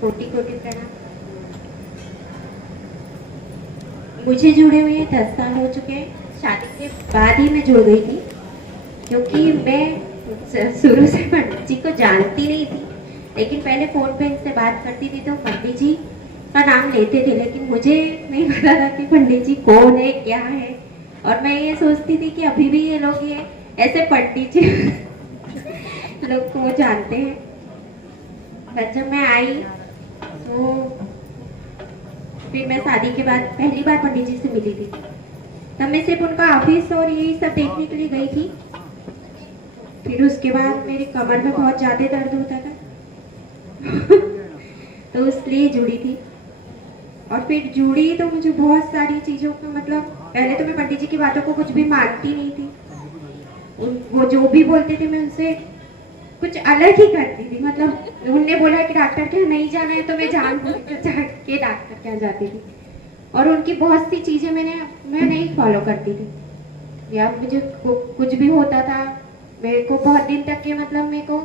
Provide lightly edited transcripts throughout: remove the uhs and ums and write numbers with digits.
कोटि कोटि प्रणाम। मुझे जुड़े हुए 10 साल हो चुके हैं। शादी के बाद ही मैं जुड़ गई थी, क्योंकि मैं शुरू से पंडित जी को जानती नहीं थी। लेकिन पहले फ़ोन पे इनसे बात करती थी तो पंडित जी का नाम लेते थे, लेकिन मुझे नहीं पता था कि पंडित जी कौन है, क्या है। और मैं ये सोचती थी कि अभी भी ये लोग ये ऐसे पंडित जी लोग को जानते हैं। बस जब मैं आई तो फिर मैं शादी के बाद पहली बार पंडित जी से मिली थी, तब मैं सिर्फ उनका ऑफिस और यही सब देखने के लिए गई थी। फिर उसके बाद मेरे कमर में बहुत ज़्यादा दर्द होता था तो इसलिए जुड़ी थी। और फिर जुड़ी तो मुझे बहुत सारी चीज़ों का मतलब, पहले तो मैं पंडित जी की बातों को कुछ भी मानती नहीं थी। वो जो भी बोलते थे मैं उनसे कुछ अलग ही करती थी। मतलब उनने बोला कि डॉक्टर के यहाँ नहीं जाना है तो मैं जानबूझ के डॉक्टर के यहाँ जाती थी। और उनकी बहुत सी चीज़ें मैं नहीं फॉलो करती थी। या मुझे कुछ भी होता था, मेरे को बहुत दिन तक के मतलब मेरे को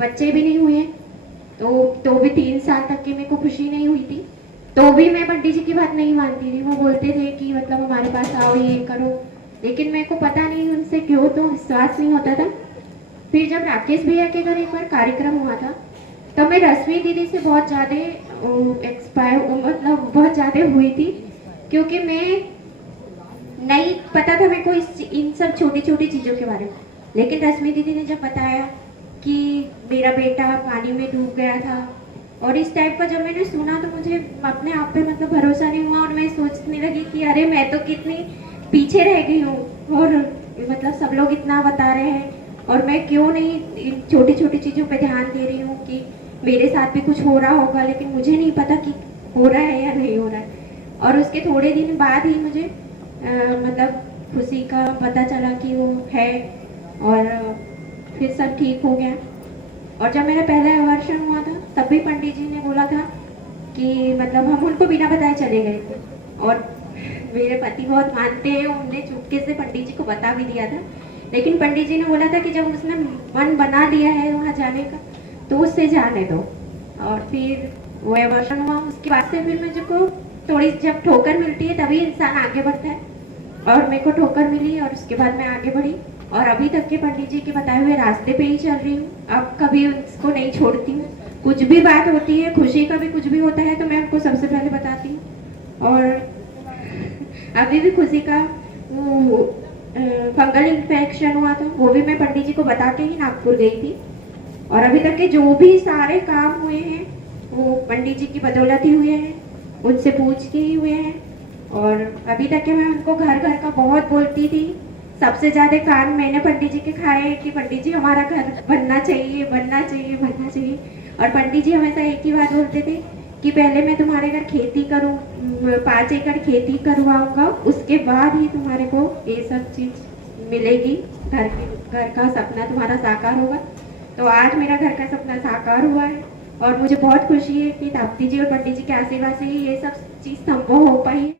बच्चे भी नहीं हुए, तो भी 3 साल तक के मेरे को खुशी नहीं हुई थी। तो भी मैं पंडित जी की बात नहीं मानती थी। वो बोलते थे कि मतलब हमारे पास आओ, ये करो, लेकिन मेरे को पता नहीं उनसे क्यों तो विश्वास नहीं होता था। फिर जब राकेश भैया के घर एक बार कार्यक्रम हुआ था, तब मैं रश्मि दीदी से बहुत ज़्यादा एक्सपायर मतलब बहुत ज़्यादा हुई थी, क्योंकि मैं नहीं पता था मेरे को इन सब छोटी छोटी चीज़ों के बारे में। लेकिन रश्मि दीदी ने जब बताया कि मेरा बेटा पानी में डूब गया था और इस टाइप का जब मैंने सुना तो मुझे अपने आप पे मतलब भरोसा नहीं हुआ। और मैं सोचने लगी कि अरे मैं तो कितनी पीछे रह गई हूँ, और मतलब सब लोग इतना बता रहे हैं और मैं क्यों नहीं इन छोटी छोटी चीज़ों पे ध्यान दे रही हूँ कि मेरे साथ भी कुछ हो रहा होगा, लेकिन मुझे नहीं पता कि हो रहा है या नहीं हो रहा है। और उसके थोड़े दिन बाद ही मुझे मतलब खुशी का पता चला कि वो है, और फिर सब ठीक हो गया। और जब मेरा पहला अबॉर्शन हुआ था तब भी पंडित जी ने बोला था कि मतलब हम उनको बिना बताए चले गए थे। और मेरे पति बहुत मानते हैं, उन्होंने चुपके से पंडित जी को बता भी दिया था। लेकिन पंडित जी ने बोला था कि जब उसने मन बना लिया है वहाँ जाने का तो उससे जाने दो। और फिर वो अबॉर्शन हुआ, उसके बाद से फिर मुझे को थोड़ी जब ठोकर मिलती है तभी इंसान आगे बढ़ता है, और मेरे को ठोकर मिली और उसके बाद मैं आगे बढ़ी। और अभी तक के पंडित जी के बताए हुए रास्ते पे ही चल रही हूँ। अब कभी उसको नहीं छोड़ती हूँ। कुछ भी बात होती है, खुशी का भी कुछ भी होता है तो मैं उनको सबसे पहले बताती हूँ। और अभी भी खुशी का वो फंगल इन्फेक्शन हुआ था, वो भी मैं पंडित जी को बता के ही नागपुर गई थी। और अभी तक के जो भी सारे काम हुए हैं वो पंडित जी की बदौलत ही हुए हैं, उनसे पूछ के ही हुए हैं। और अभी तक के मैं उनको घर घर का बहुत बोलती थी। सबसे ज़्यादा कान मैंने पंडित जी के खाए कि पंडित जी हमारा घर बनना चाहिए, बनना चाहिए, बनना चाहिए। और पंडित जी हमेशा एक ही बात बोलते थे कि पहले मैं तुम्हारे घर खेती करूँ, 5 एकड़ खेती करवाऊंगा, उसके बाद ही तुम्हारे को ये सब चीज़ मिलेगी, घर का सपना तुम्हारा साकार होगा। तो आज मेरा घर का सपना साकार हुआ है और मुझे बहुत खुशी है कि ताप्ती जी और पंडित जी के आशीर्वाद से ही ये सब चीज़ संभव हो पाई है।